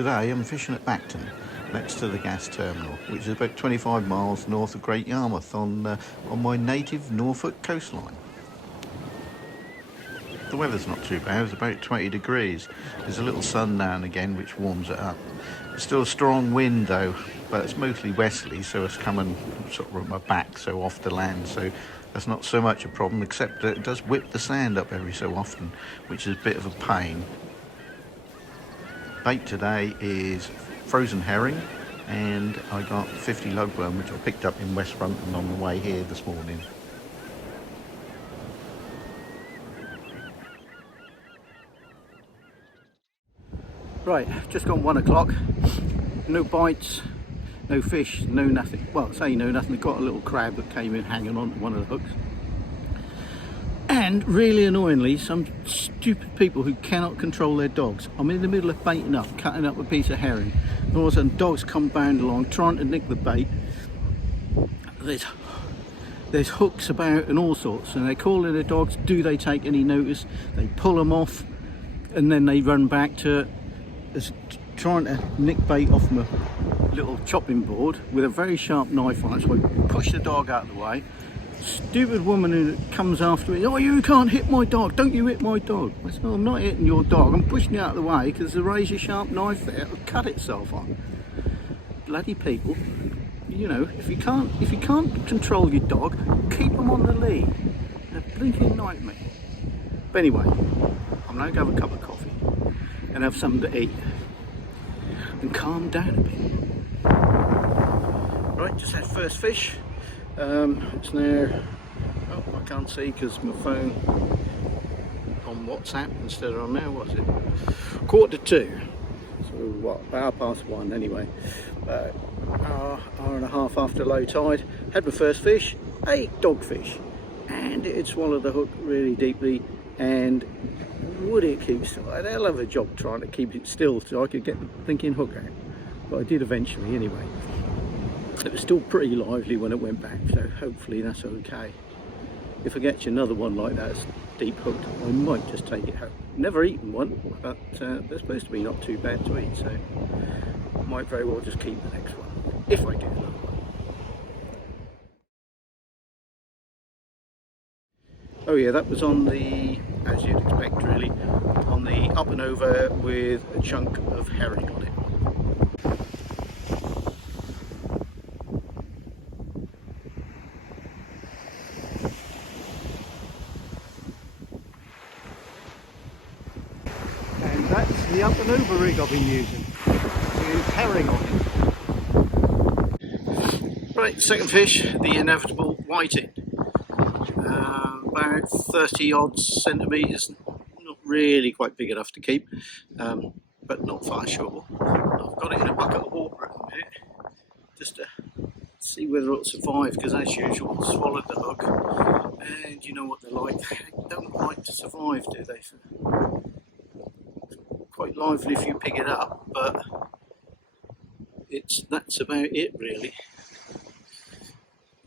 Today I'm fishing at Bacton, next to the gas terminal, which is about 25 miles north of Great Yarmouth on my native Norfolk coastline. The weather's not too bad, it's about 20 degrees. There's a little sun now and again which warms it up. There's still a strong wind though, but it's mostly westerly, so it's coming sort of at my back, so off the land, so that's not so much a problem, except that it does whip the sand up every so often, which is a bit of a pain. Bait today is frozen herring, and I got 50 lugworm, which I picked up in West Runton on the way here this morning. Right, just gone 1 o'clock. No bites, no fish, no nothing. Well, say no nothing. Got a little crab that came in hanging on to one of the hooks. And really annoyingly, some stupid people who cannot control their dogs. I'm in the middle of baiting up, cutting up a piece of herring, and all of a sudden dogs come bound along trying to nick the bait. There's hooks about and all sorts, and they're calling the dogs. Do they take any notice? They pull them off, and then they run back to trying to nick bait off my little chopping board with a very sharp knife on it. So I push the dog out of the way. Stupid woman who comes after me, oh, you can't hit my dog, don't you hit my dog. I said, oh, I'm not hitting your dog, I'm pushing you out of the way because there's a razor sharp knife there, it'll cut itself on. Bloody people, you know, if you can't control your dog, keep them on the lead. They're a blinking nightmare. But anyway, I'm now going to have a cup of coffee and have something to eat and calm down a bit. Right, just had first fish. It's now, oh, I can't see because my phone on WhatsApp instead of on now, what's it? 1:45. So what, about 1:30 anyway. Hour and a half after low tide. Had my first fish, a dogfish, and it had swallowed the hook really deeply, and would it keep still? I had a hell of a job trying to keep it still so I could get the thinking hook out. But I did eventually anyway. It was still pretty lively when it went back, so hopefully that's okay. If I get you another one like that, it's deep hooked, I might just take it home. Never eaten one, but they're supposed to be not too bad to eat, so I might very well just keep the next one, if I do another one. Oh yeah, that was on the, as you'd expect really, on the up and over with a chunk of herring on it. That's the up and over rig I've been using to use herring on it. Right, second fish, the inevitable whiting. About 30 odd centimetres, not really quite big enough to keep, but not far short. I've got it in a bucket of water at the minute, just to see whether it'll survive, because as usual, I swallowed the hook, and you know what they're like, they don't like to survive, do they? Quite lively if you pick it up, but that's about it really.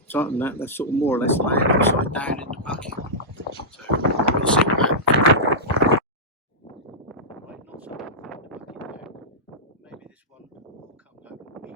So other than that, they're sort of more or less laying upside down in the bucket. So we'll see what happens. Right, not so much in the bucket now. Maybe this one will come home with me.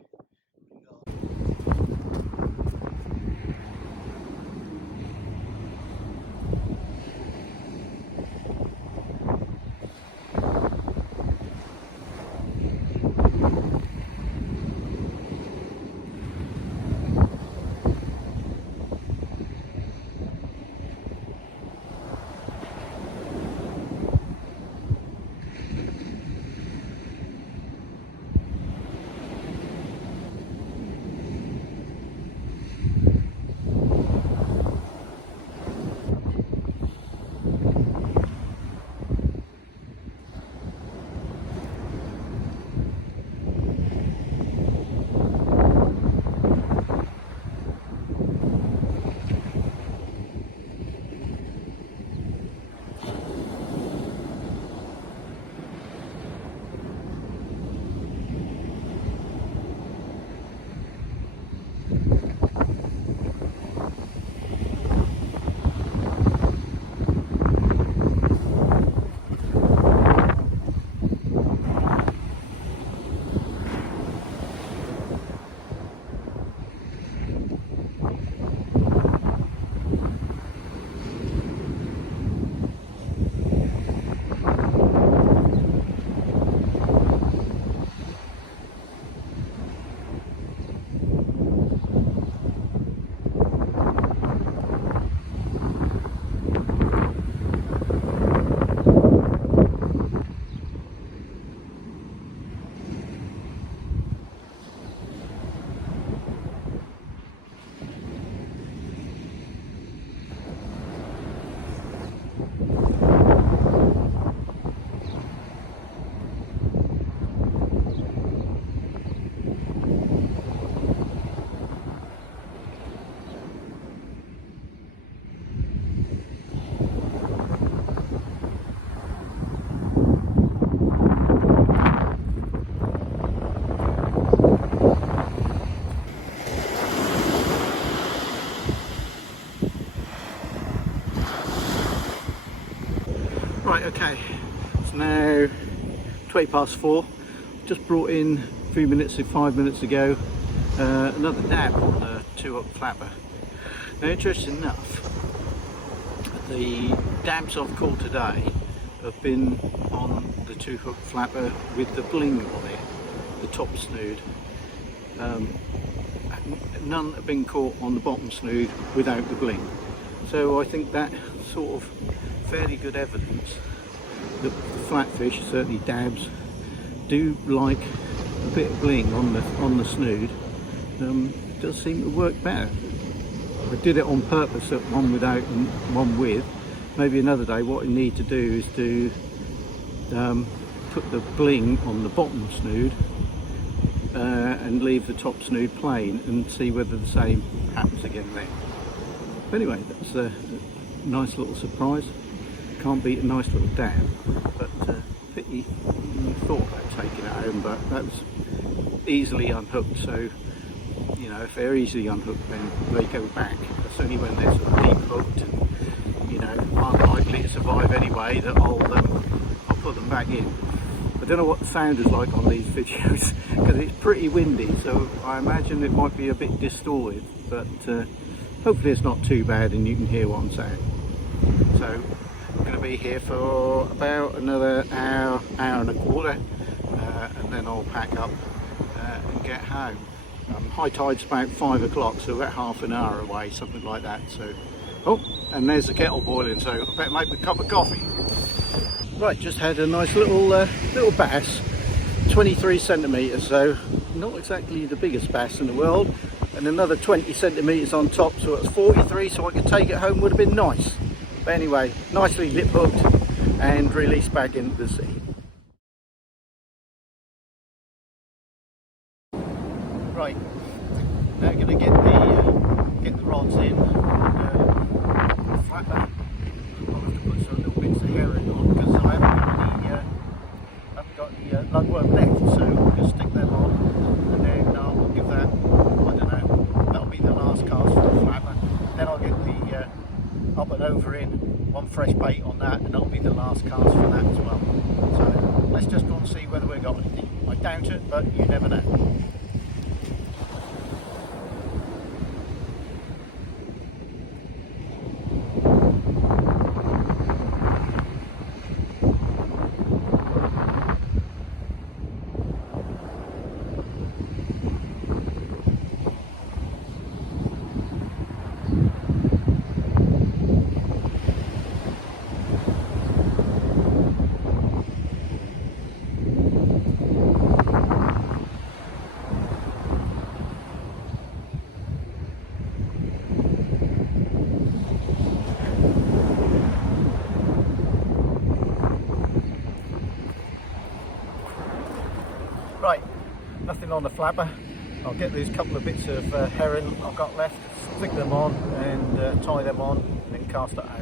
okay, it's now 20 past 4. Just brought in a few minutes, 5 minutes ago, another dab on the 2-hook flapper. Now, interesting enough, the dabs I've caught today have been on the 2-hook flapper with the bling on it, the top snood. None have been caught on the bottom snood without the bling. So I think that sort of fairly good evidence that the flatfish, certainly dabs, do like a bit of bling on the snood. Does seem to work better. I did it on purpose, at one without and one with. Maybe another day what I need to do is to put the bling on the bottom snood and leave the top snood plain and see whether the same happens again then. But anyway, that's a nice little surprise. Can't beat a nice little dab, but pity you thought about taking it home, but that was easily unhooked. So, you know, if they're easily unhooked, then they go back. That's only when they're sort of deep hooked and, you know, unlikely to survive anyway that I'll put them back in. I don't know what the sound is like on these videos because it's pretty windy, so I imagine it might be a bit distorted, but hopefully it's not too bad and you can hear what I'm saying. So I'm going to be here for about another hour and a quarter, and then I'll pack up and get home. High tide's about 5 o'clock, so about half an hour away, something like that. So, oh, and there's the kettle boiling, so I better make me a cup of coffee. Right, just had a nice little bass, 23 centimetres, so not exactly the biggest bass in the world, and another 20 centimetres on top, so it's 43, so I could take it home. Would have been nice. But anyway, nicely lip hooked and released back into the sea. Right, now I'm going to get the rods in, flapper. I'll have to put some little bits of herring on because I haven't got any lugworm left, so I'm going to stick them on, and then I'll give that, I don't know, that'll be the last cast for the flapper. Then I'll get the up and over in, one fresh bait on that, and that'll be the last cast for that as well. So let's just go and see whether we've got anything. I doubt it, but you never know. Right, nothing on the flapper. I'll get these couple of bits of herring I've got left, stick them on and tie them on, and then cast it out.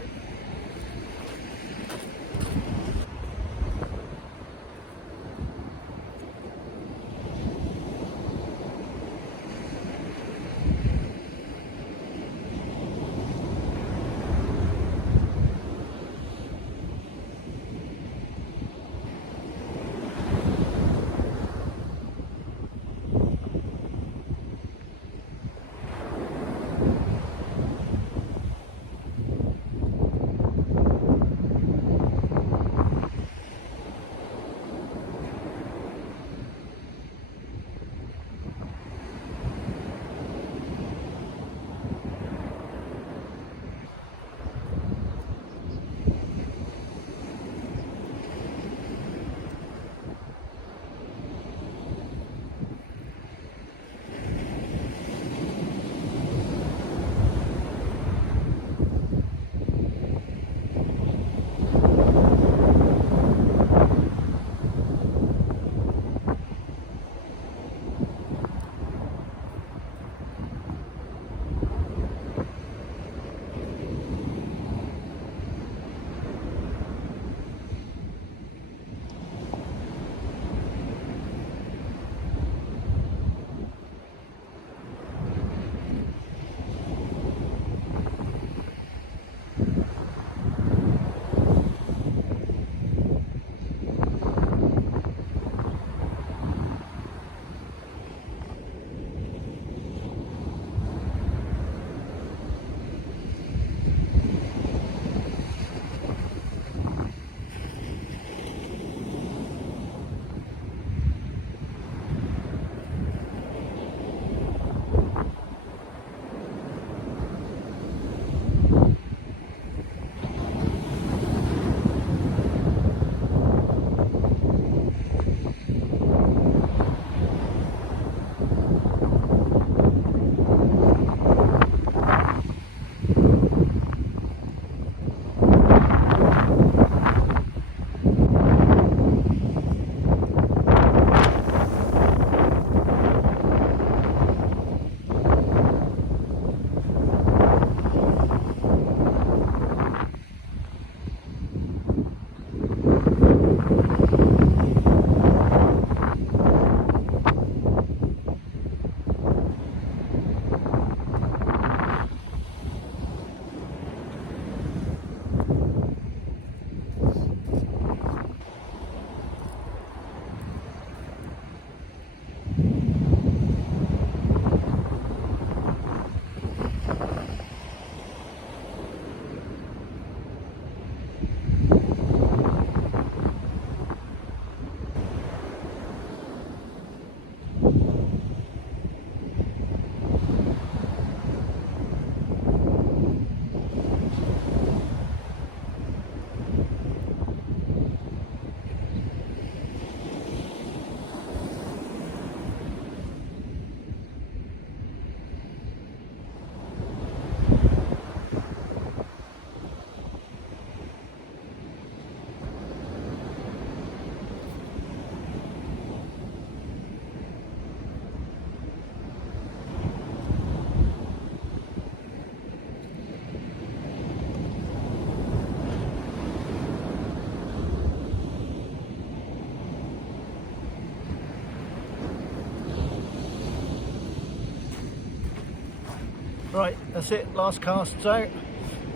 Right, that's it, last cast's out.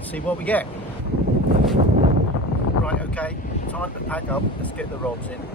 See what we get. Right, okay, time to pack up. Let's get the rods in.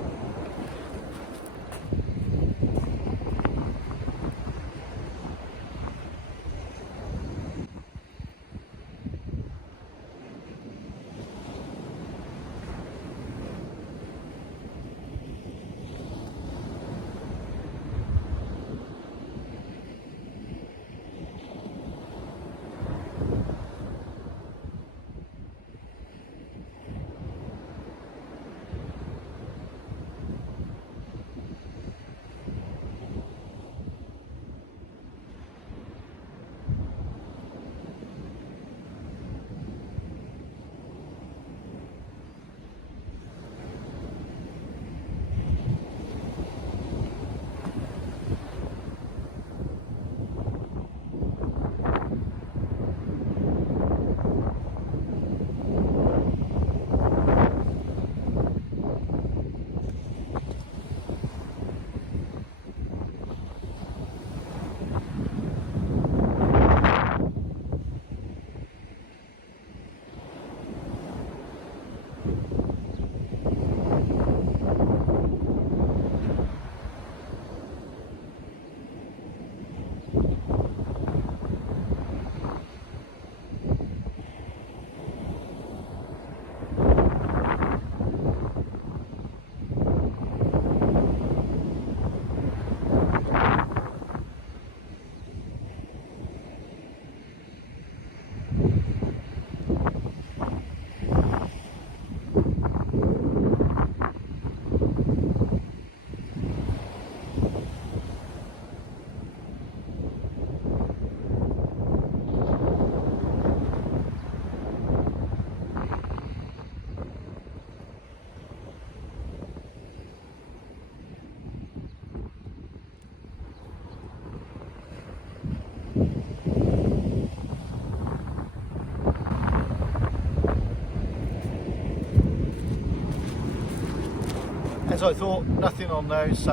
As I thought, nothing on those, so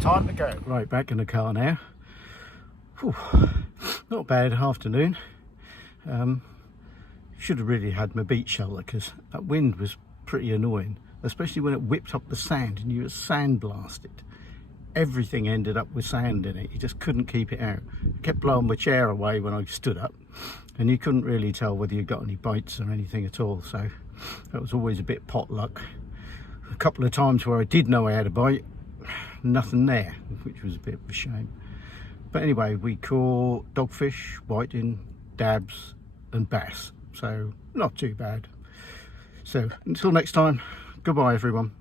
time to go. Right, back in the car now. Whew, not bad afternoon. Should have really had my beach shelter because that wind was pretty annoying, especially when it whipped up the sand and you were sand blasted. Everything ended up with sand in it. You just couldn't keep it out. It kept blowing my chair away when I stood up, and you couldn't really tell whether you got any bites or anything at all. So that was always a bit pot luck. A couple of times where I did know I had a bite, nothing there, which was a bit of a shame. But anyway, we caught dogfish, whiting, dabs and bass, so not too bad. So until next time, goodbye everyone.